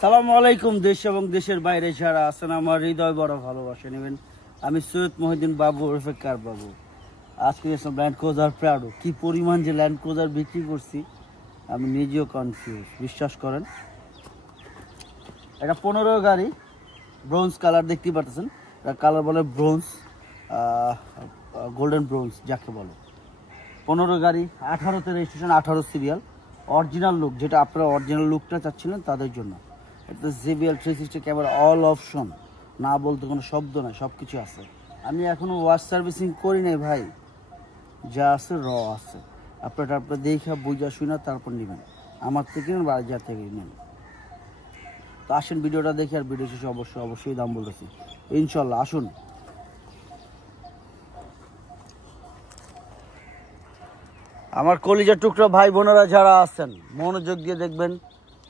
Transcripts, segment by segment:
সালামু আলাইকুম। দেশ এবং দেশের বাইরে যারা আছেন আমার হৃদয় বড় ভালোবাসা নেবেন। আমি সৈয়দ মহিউদ্দিন বাবু ওরফে কার বাবু। আজকে এসব ল্যান্ড ক্রুজার প্রাডো কি পরিমাণ যে ল্যান্ড ক্রুজার বিক্রি করছি আমি নিজেও কনফিউজ, বিশ্বাস করেন। এটা 15 গাড়ি, ব্রোঞ্জ কালার দেখতেই পাচ্ছেন। এটা কালার বলে ব্রোঞ্জ, গোল্ডেন ব্রোঞ্জ যাকে বলে। 15 গাড়ি, 18তে রেজিস্ট্রেশন, 18 সিরিয়াল, অরিজিনাল লুক, যেটা আপনারা অরিজিনাল লুকটা চাচ্ছিলেন তাদের জন্য। এটা JBL 360 ক্যামেরা, অল অপশন, না বলতে কোনো শব্দ না, সব কিছু আছে। আমি এখনও ওয়াশ সার্ভিসিং করি নাই ভাই, যা আছে র আছে। আপনারা দেখে বুঝা শুনে তারপর নেবেন, আমার থেকে নেন বা যা থেকে নেন। তো আসেন ভিডিওটা দেখি, আর ভিডিও শেষে অবশ্যই দাম বলতেছি ইনশাল্লাহ। আসুন। আমার কলিজার টুকরা ভাই বোনেরা যারা আছেন, মনোযোগ দিয়ে দেখবেন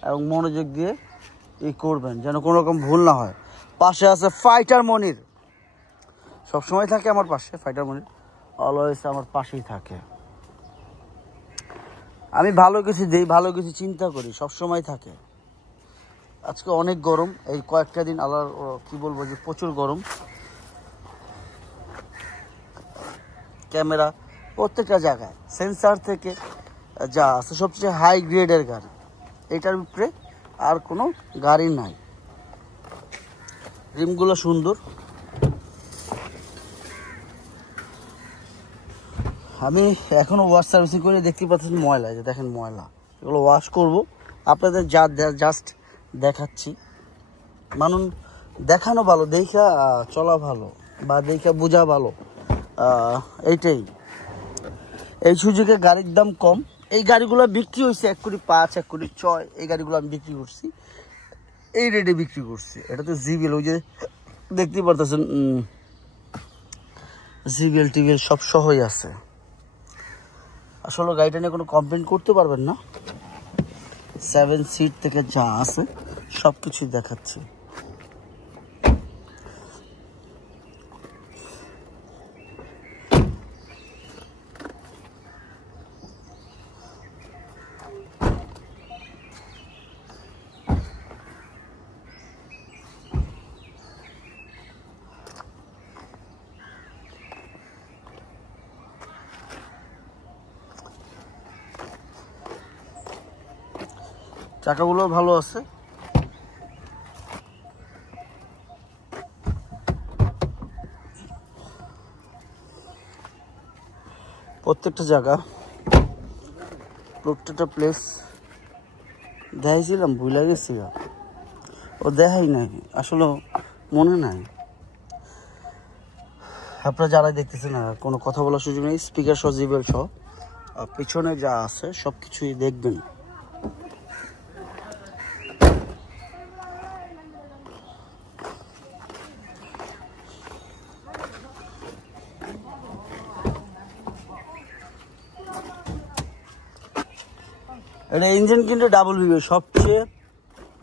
এবং মনোযোগ দিয়ে করবেন, যেন কোনো রকম ভুল না হয়। পাশে আছে ফাইটার মনির, সবসময় থাকে আমার পাশে। ফাইটার মনির অলওয়েজ আমার পাশেই থাকে। আমি ভালো কিছু দিই, ভালো কিছু চিন্তা করি, সবসময় থাকে। আজকে অনেক গরম, এই কয়েকটা দিন আল্লাহর কি বলবো যে প্রচুর গরম। ক্যামেরা প্রত্যেকটা জায়গায়, সেন্সার থেকে যা আছে, সবচেয়ে হাই গ্রেডের গাড়ি। এটার উপরে আর কোনো গাড়ি নাই। রিমগুলো সুন্দর। আমি এখনো ওয়াশ সার্ভিসিং করে দেখতে পাচ্ছেন ময়লা, যে দেখেন ময়লা, এগুলো ওয়াশ করব। আপনাদের জাস্ট দেখাচ্ছি। মানুষ দেখানো ভালো, দেখা চলা ভালো, বা দেখা বোঝা ভালো, এইটাই। এই সুযোগে গাড়ির দাম কম। এই গাড়িগুলো বিক্রি হয়েছে 1,5,00,000, 1,6,00,000। এই গাড়িগুলো আমি বিক্রি করছি এই রেটে বিক্রি করছি। এটা তো JBL, ওই যে দেখতে পারতেছেন JBL টিবিএল সব সহই আছে। আসলে গাড়িটা নিয়ে কোনো কমপ্লেন করতে পারবেন না। 7 সিট থেকে যা আছে সব কিছুই দেখাচ্ছি। চাকাগুলো ভালো আছে। প্রত্যেকটা জায়গা, প্রত্যেকটা প্লেস দেখাইছিলাম, ভুলে গেছি। ও দেখাই নাই, আসলে মনে নাই। আপনারা যারা দেখতেছেন না, কোনো কথা বলার সুযোগ নেই। স্পিকার সহ JBL সহ পিছনে যা আছে সব কিছুই দেখবেন। এটা ইঞ্জিন কিন্তু WB, সবচেয়ে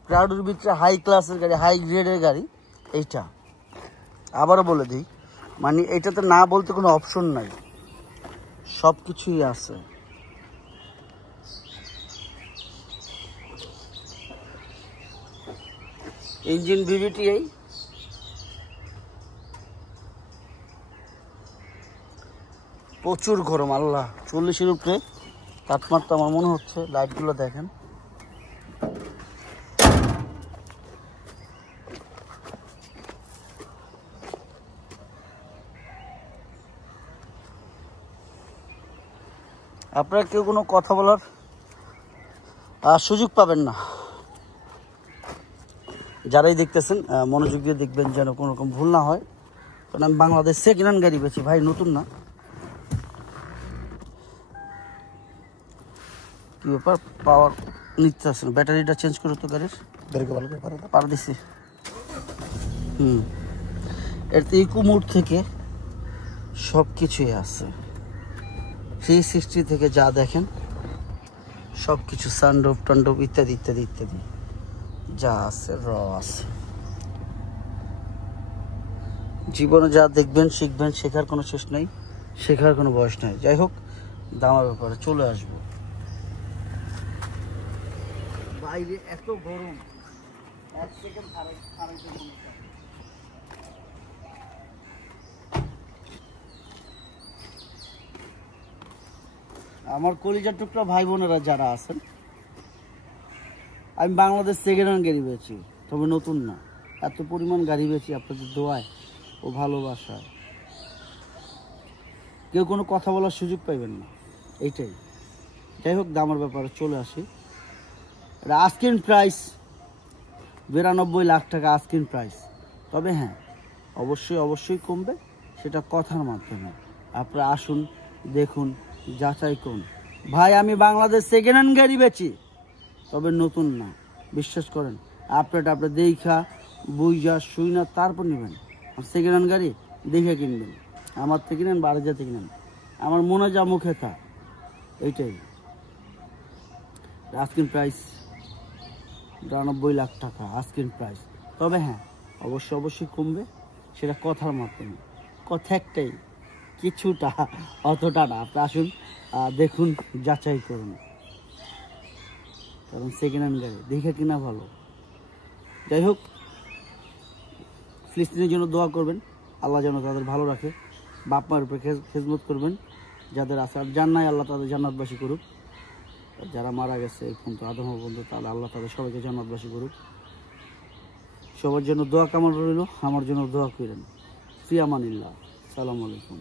প্রাউডের ভিতরে হাই ক্লাসের গাড়ি, হাই গ্রেডের গাড়ি এইটা। আবারও বলে দিই, মানে এটাতে না বলতে কোনো অপশন নাই, সব কিছুই আছে। ইঞ্জিন VVTi, প্রচুর গরম, আল্লাহ 40-এর উপরে তাপমাত্রা আমার মনে হচ্ছে। লাইটগুলো দেখেন, আপনারা কেউ কোনো কথা বলার সুযোগ পাবেন না। যারাই দেখতেছেন মনোযোগ দিয়ে দেখবেন, যেন কোনো রকম ভুল না হয়। কারণ আমি বাংলাদেশ সেকেন্ড হ্যান্ড গাড়ি বেচি ভাই, নতুন না। কি ব্যাপার, পাওয়ার নিতে আসেন, ব্যাটারিটা চেঞ্জ করে তো গাড়ির পার দিছি। এর তো ইকো মোড থেকে সব কিছুই আছে। 360 থেকে যা দেখেন সব কিছু, সানরুফ টানরুফ ইত্যাদি ইত্যাদি ইত্যাদি যা আছে র আছে। জীবনে যা দেখবেন, শিখবেন, শেখার কোনো শেষ নেই, শেখার কোনো বয়স নেই। যাই হোক, দামের ব্যাপারে চলে আসবো। বাইরে এত গরম, এক সেকেন্ড আড়াইটার মধ্যে। আমার কলিজার টুকরা ভাই বোনেরা যারা আছেন, আমি বাংলাদেশ সেকেন্ড হ্যান্ড গাড়ি বেচি, তবে নতুন না। এত পরিমাণ গাড়ি বেচি আপনাদের দোয়ায় ও ভালোবাসায়। কেউ কোনো কথা বলার সুযোগ পাইবেন না, এইটাই। যাই হোক, দামের ব্যাপারে চলে আসি। এটা আস্কিং প্রাইস 92 লাখ টাকা আস্কিং প্রাইস। তবে হ্যাঁ, অবশ্যই কমবে, সেটা কথার মাধ্যমে। আপনারা আসুন, দেখুন, যাচাই করুন। ভাই, আমি বাংলাদেশ সেকেন্ড হ্যান্ড গাড়ি বেচি, তবে নতুন না। বিশ্বাস করেন, আপনার দেখা বুঝা শুই না তারপর নেবেন। আর সেকেন্ড হ্যান্ড গাড়ি দেখে কিনবেন, আমার থেকে নেন, বাড়ি যেতে কিনেন, আমার মনে যা মুখে থা, এইটাই। আস্কিং প্রাইস 92 লাখ টাকা আস্কিং প্রাইস। তবে হ্যাঁ, অবশ্যই কমবে, সেটা কথার মাধ্যমে। কথা একটাই, কিছুটা, অতটা না। আপনি আসুন, দেখুন, যাচাই করুন, কারণ সেকেন্ড হ্যান্ড গাড়ি দেখে কিনা ভালো। যাই হোক, ফিলিস্তিনের জন্য দোয়া করবেন, আল্লাহ যেন তাদের ভালো রাখে। বাপ মার উপরে খেজমত করবেন যাদের আছে, আর জান্নায় আল্লাহ তাদের জান্নাতবাসী করুক। যারা মারা গেছে এই পর্যন্ত আদম পর্যন্ত, তাহলে আল্লাহ তাদের সবাইকে জান্নাতবাসী করুক। সবার জন্য দোয়া কামনা রইল, আমার জন্য দোয়া করেন। ফি আমানিল্লাহ। আসসালামু আলাইকুম।